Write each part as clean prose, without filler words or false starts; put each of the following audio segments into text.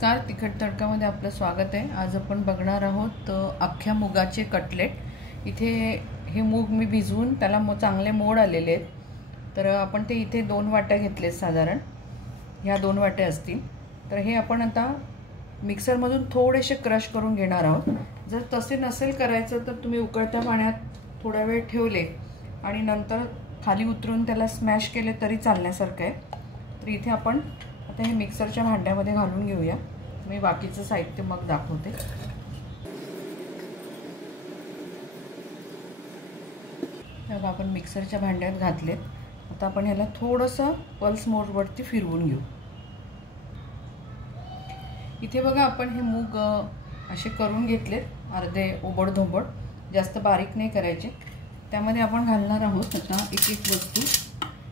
नमस्कार, तिखट तडकामध्ये आपलं स्वागत आहे। आज आपण बघणार आहोत अख्ख्या मुगाचे कटलेट। इथे हे मूग मी भिजवून त्याला चांगले मोड आलेले आहेत। तर आपण ते इथे 2 वाट्या घेतले, साधारण ह्या 2 वाट्या असतील। तर हे आपण आता मिक्सरमधून थोडेसे क्रश करून घेणार आहोत। जर तसे नसेल करायचं तर तुम्ही उकळत्या पाण्यात थोडा वेळ ठेवले आणि नंतर खाली उतरून त्याला स्मॅश केले तरी चालण्यासारखं आहे। तर इथे आपण आता हे मिक्सरच्या भांड्यामध्ये घालून घेऊया। मी बाकीचं साहित्य मग दाखवते। तर आपण मिक्सरच्या भांड्यात घातलेत। आता आपण ह्याला थोडंसं पल्स मोडवरती फिरवून घेऊ। इथे बघा, आपण हे मूग असे करून घेतलेत, अर्धे ओबड-धोबड, जास्त बारीक नाही करायचे। त्यामध्ये आपण घालणार आहोत आता एक वस्तू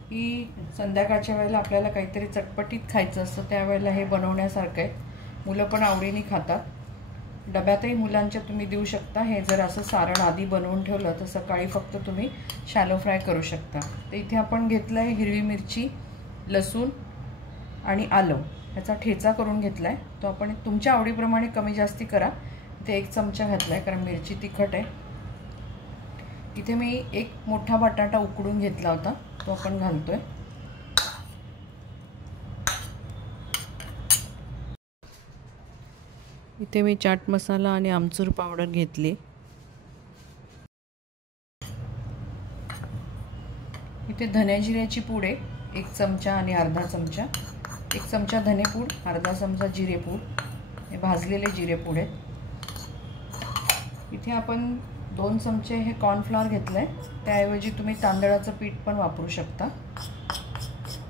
की संध्याकाळच्या वेळेला आपल्याला काहीतरी चटपटीत खायचं असतं, त्यावेळेला हे बनवण्यासारखं आहे। मुलं पण आवडीने खातात। डब्यातही मुलांच्या तुम्ही देऊ शकता। हे जर असं सारण आधी बनवून ठेवलं तर सकाळी फक्त तुम्ही शॅलो फ्राय करू शकता। तर इथे आपण घेतलं आहे हिरवी मिरची, लसूण आणि आलं, याचा ठेचा करून घेतला आहे। तो आपण तुमच्या आवडीप्रमाणे कमी जास्ती करा। इथे 1 चमचा घातला आहे कारण मिरची तिखट आहे। इथे मी 1 मोठा बटाटा उकडून घेतला होता, तो आपण घालतोय। इथे मी चाट मसाला आणि आमचूर पावडर घेतली। इथे धने जिऱ्याची पूड आहे, 1 चमचा आणि अर्धा चमचा। 1 चमचा धनेपूड, अर्धा चमचा जिरेपूड, हे भाजलेले जिरेपूड आहे। इथे आपण 2 चमचे हे कॉर्नफ्लॉवर घेतलं आहे। त्याऐवजी तुम्ही तांदळाचं पीठ पण वापरू शकता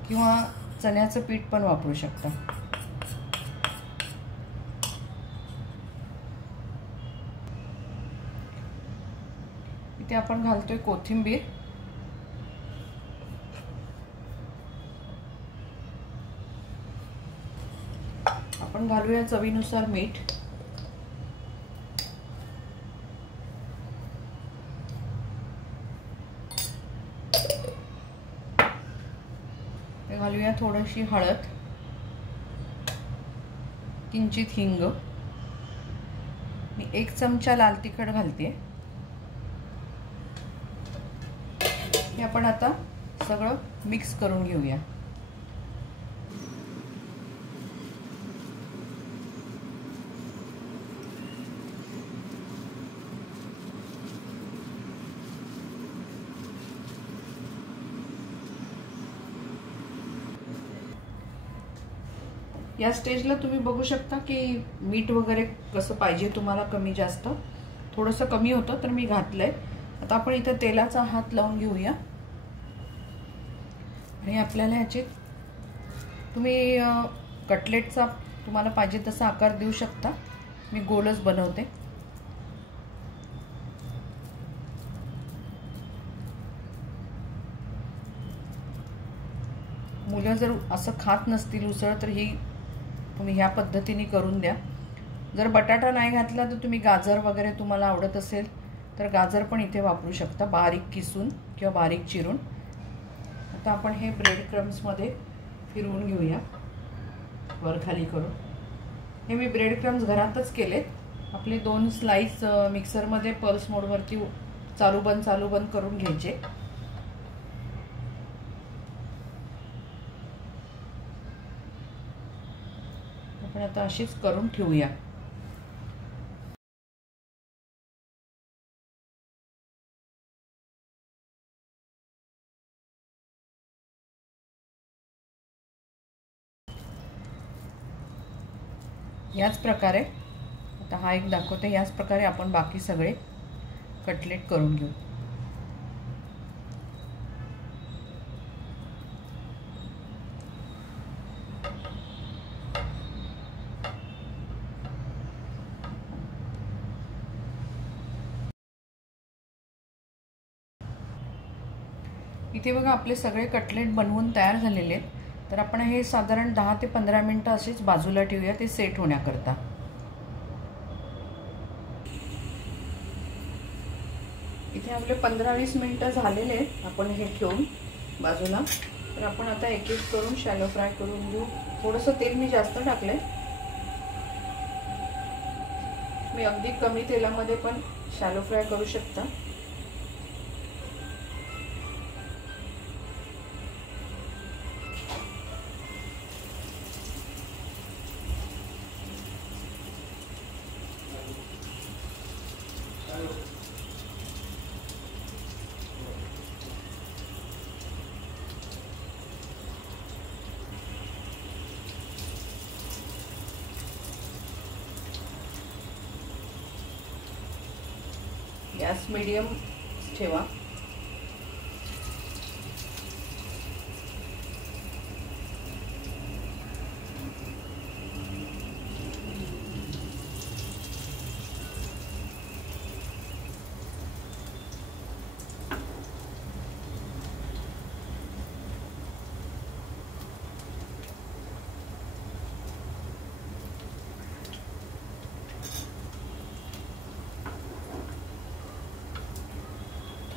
किंवा चण्याचं पीठ पण वापरू शकता। इथे आपण घालतोय कोथिंबीर। आपण घालूया चवीनुसार मीठ। घालूया थोडीशी हळद, किंचित हिंग। मी 1 चमचा लाल तिखट घालते। हे आपण आता सगळं मिक्स करून घेऊया। या स्टेजला तुम्ही बघू शकता की मीठ वगैरे कसं पाहिजे तुम्हाला, कमी जास्त थोडंसं कमी होतं तर मी घातलंय। आता आपण इथे तेलाचा हात लावून घेऊया आणि आपल्याला ह्याचे तुम्ही कटलेटचा तुम्हाला पाहिजे तसा आकार देऊ शकता। मी गोलच बनवते। मुलं जर असं खात नसतील उसळ तर ही तुम्ही ह्या पद्धतीने करून द्या। जर बटाटा नाही घातला तर तुम्ही गाजर वगैरे तुम्हाला आवडत असेल तर गाजर पण इथे वापरू शकता, बारीक किसून किंवा बारीक चिरून। आता आपण हे ब्रेड क्रम्समध्ये फिरवून घेऊया, वर खाली करून। हे मी ब्रेड क्रम्स घरातच केलेत। आपले 2 स्लाइस मिक्सरमध्ये पल्स मोडवरती चालू बंद करून घ्यायचे। आपण आता अशीच करून ठेवूया। याच प्रकारे आता हा एक दाखवते, याच प्रकारे आपण बाकी सगळे कटलेट करून घेऊ। इथे बघा, आपले सगळे कटलेट बनवून तयार झालेले आहेत। तर आपण हे साधारण 10 ते 15 मिनिटं असेच बाजूला ठेवूया, ते सेट होण्याकरता। इथे आपले 15-20 मिनिटं झालेले आहेत। आपण हे ठेवून बाजूला तर आपण आता एक एक करून शॅलो फ्राय करून घेऊ। थोडंसं तेल मी जास्त टाकलंय मी अगदी कमी तेलामध्ये पण शॅलो फ्राय करू शकता. गॅस मीडियम ठेवा.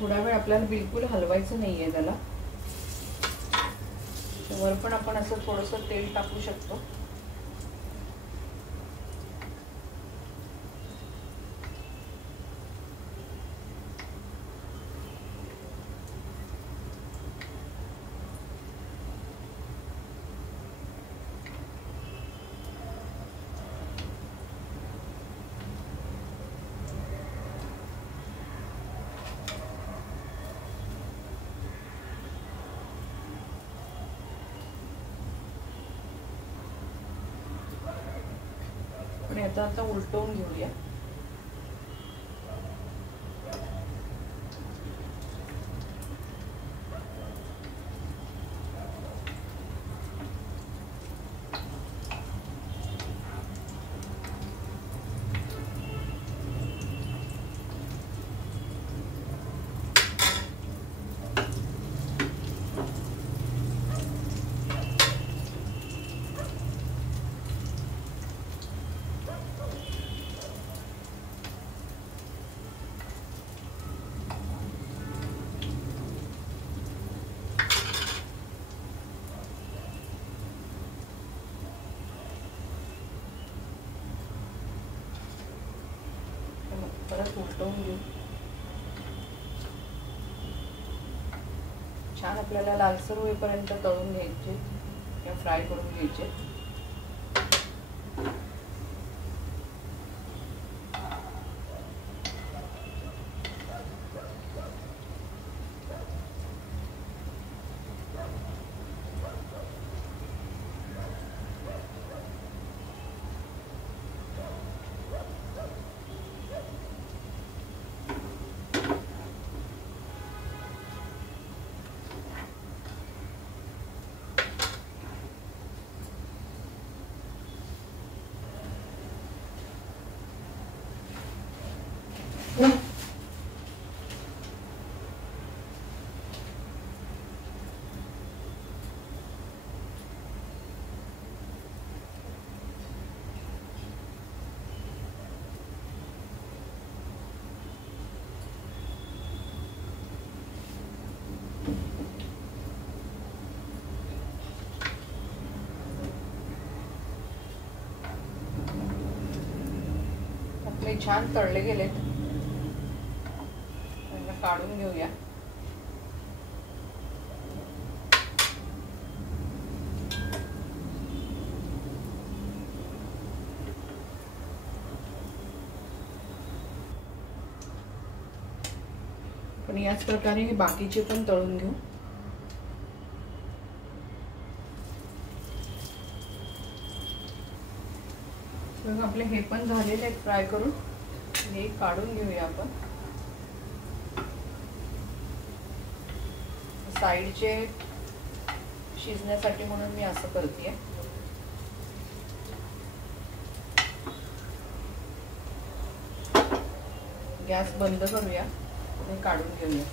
थोडा वेळ आपल्याला बिलकुल हलवायचं नाही आहे त्याला. वर पण आपण असं थोडंसं तेल टाकू शकतो. आणि आता उलटवून घेऊया. परत उलटवून घेऊ. छान आपल्याला लालसर होईपर्यंत तळून घ्यायचे किंवा फ्राय करून घ्यायचे. आपले छान तळले गेलेत. काढून घेऊया. पण याच प्रकारे हे बाकीचे पण तळून घेऊ. मग आपले हे पण झालेले आहेत फ्राय करून. हे काढून घेऊया आपण. साईडचे शिजण्यासाठी म्हणून मी असं करते. गॅस बंद करूया आणि काढून घेऊया.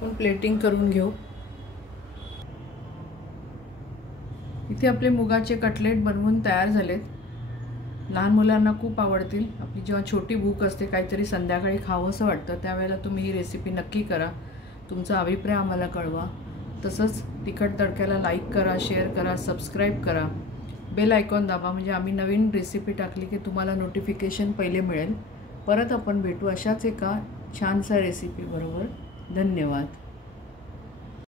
आपण प्लेटिंग करून घेऊ। इथे आपले मुगाचे कटलेट बनवून तयार झालेत। लहान मुलांना खूप आवडतील। आपली जेव्हा छोटी भूक असते, काहीतरी संध्याकाळी खावंसं वाटतं, त्यावेळेला तुम्ही ही रेसिपी नक्की करा। तुमचा अभिप्राय आम्हाला कळवा। तसंच तिखट तडक्याला लाईक करा, शेअर करा, सबस्क्राईब करा, बेल आयकॉन दाबा, म्हणजे आम्ही नवीन रेसिपी टाकली की तुम्हाला नोटिफिकेशन पहिले मिळेल। परत आपण भेटू अशाच एका छानसा रेसिपी बरोबर। धन्यवाद।